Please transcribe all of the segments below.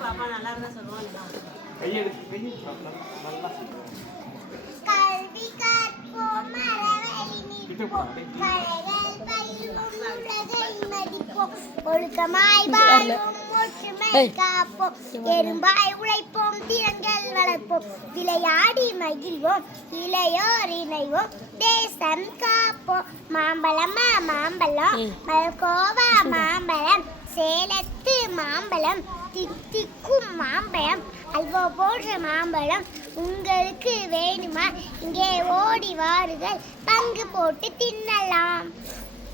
பாப்பா நல்லா இருந்தா சொல்லுவாங்க. கல்வி கற்போம் மறவழி நிற்போம் கலைகள் பயிலும் உலகை மதிப்போம் ஒழுக்கமாய் வாழும் ஒற்றுமை காப்போம் எறும்பாய் உழைப்போம் திறன்கள் வளர்ப்போம் விளையாடி மகிழ்வோம் இளையோர் இணைவோம் தேசம் காப்போம் மாம்பழமா மாம்பழம் மல்கோவா மாம்பழம் சேலத்து மாம்பழம் தித்திக்கும் மாம்பழம் அல்வா போன்ற மாம்பழம் உங்களுக்கு வேணுமா இங்கே ஓடி வாருங்கள் பங்கு போட்டு தின்னலாம்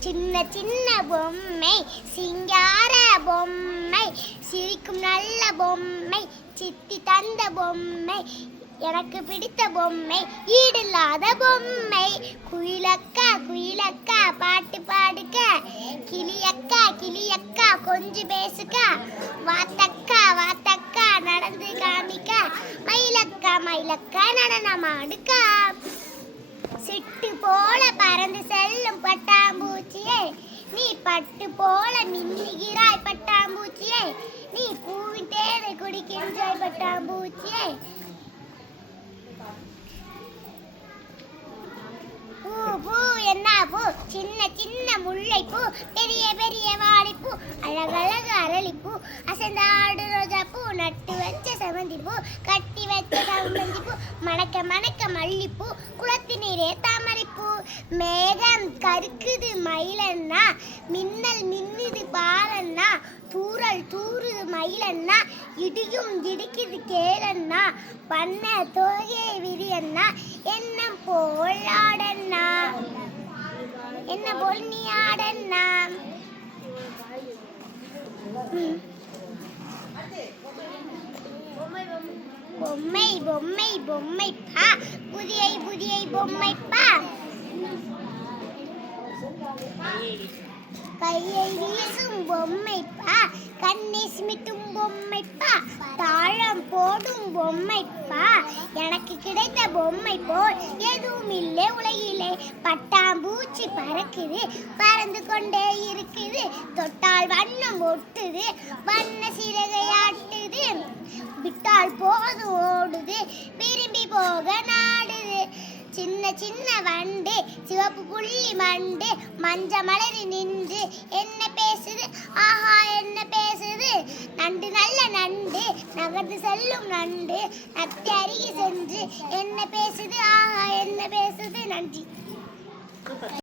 சின்ன சின்ன பொம்மை சிங்கார பொம்மை சிரிக்கும் நல்ல பொம்மை சித்தி தந்த பொம்மை எனக்கு பிடித்த பொம்மை ஈடில்லாத பொம்மை குயிலக்கா குயிலக்கா பாட்டு பாடுக்க கிளியக்கா கிளியக்கா கொஞ்சம் பேசுக்கா வாத்தக்கா வாத்தக்கா நடந்து காமிக்க மயிலக்கா மயிலக்கா நடனமாடுக்கா சிட்டு போல பறந்து செல்லும் பட்டாம்பூச்சியே நீ பட்டு போல மின்னுகிறாய் பட்டாம்பூச்சியே நீ பூவின் தேனை குடிக்கின்றாய் பட்டாம்பூச்சியே பூ பூ என்ன பூ சின்ன சின்ன முல்லைப்பூ பெரிய பெரிய வாழைப்பூ அழகழகு அரளிப்பூ அசைந்த ஆடு ரோஜா பூ நட்டு வச்ச செவந்தி பூ கட்டி வச்ச சம்பந்தி பூ மணக்க மணக்க மல்லிப்பூ குளத்து நீரே தாமரைப்பூ மேகம் கருக்குது மயிலண்ணா மின்னல் மின்னுது பாலண்ணா தூரல் தூறுது மயிலண்ணா இடியும் இடிக்குது கேளண்ணா பண்ண தோகை விரியண்ணா எண்ணம் போல் ஆடண்ணா என்ன போல் நீ ஆடண்ணா பொம்மை பொம்மை பொம்மை பா புதிய புதிய பொம்மை பா கையை வீசும் பொம்மைப்பா கண்ணை சிமிட்டும் பொம்மைப்பா தாளம் போடும் பொம்மைப்பா எனக்கு கிடைத்த பொம்மை போல் எதுவும் இல்லை உலகிலே பட்டாம்பூச்சி பறக்குது பறந்து கொண்டே இருக்குது தொட்டால் வண்ணம் ஒட்டுது வண்ண சிறகை ஆட்டுது விட்டால் போது ஓடுது விரும்பி போக நாடுது சின்ன சின்ன வண்டு சிவப்பு புள்ளி மண்டு மஞ்ச மலரி நின்று என்ன பேசுது ஆஹா என்ன பேசுது நண்டு நல்ல நண்டு நகர்ந்து செல்லும் நண்டு நத்தி அருகே சென்று என்ன பேசுது ஆஹா என்ன பேசுது நன்றி.